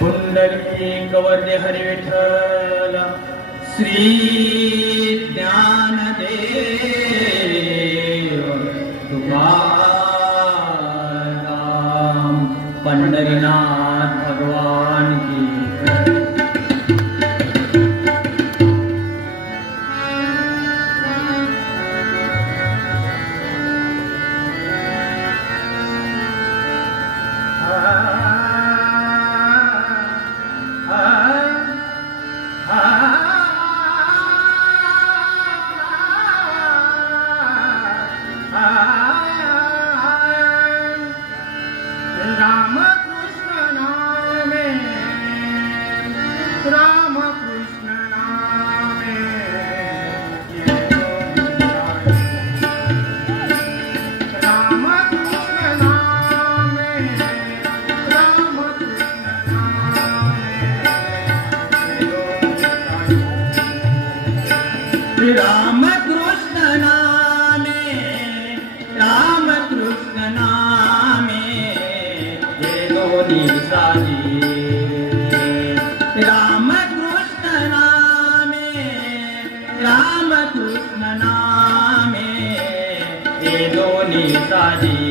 पुंडलिक वरदे हरी विठ्ठल श्री ज्ञानदेव तुकाराम पंढरीनाथ भगवान की राम कृष्ण नामे ये दोन्ही साजी राम कृष्ण नामे ये दोन्ही साजी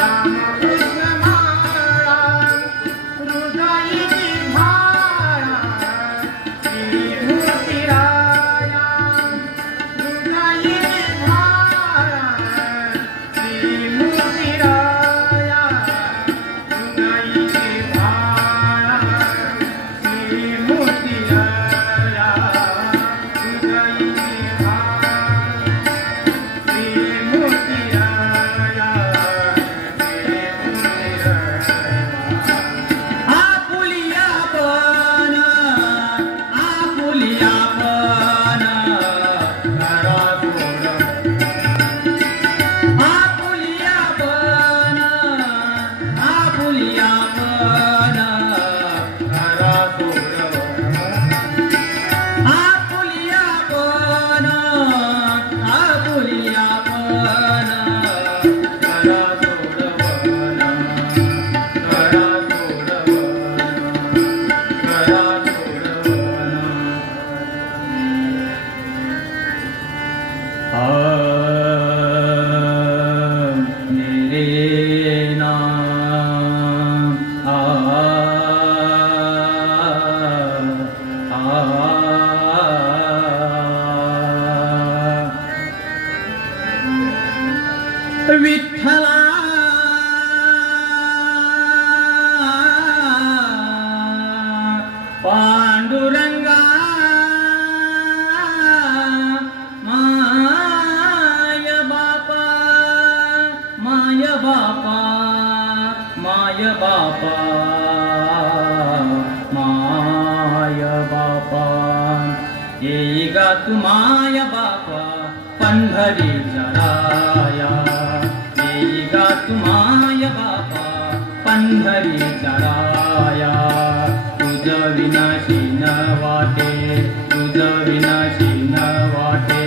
Rama Krishna बापा माय बापा माय बापा येई गा तू माय बापा पंढरीच्या राया येई गा तू माय बापा पंढरीच्या राया तुझ विनाशी न वाटे तुझ विनाशी न वाटे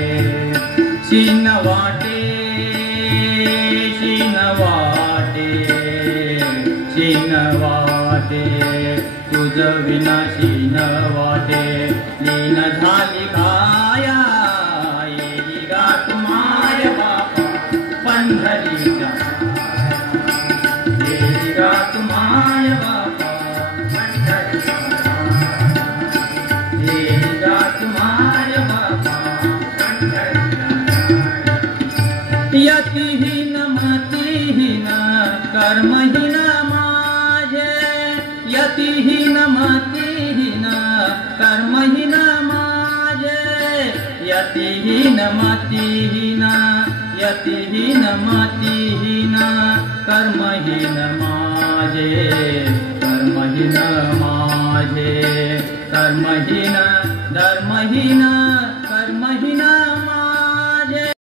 शीन वाटे शीन वाटे शीन वाटे तुझ विनाशी न वाटे लीन झाली काया येई गा तू माय बापा पंढरीच्या येई गा तू माय बापा येई गा तू माय बापा यतिहीन मतिहीन कर्महीन माझे यतिहीन मतिहीन कर्महीन माझे यतिहीन मतिहीन यतिहीन मतिहीन कर्महीन माझे कर्महीन माझे कर्महीन धर्महीन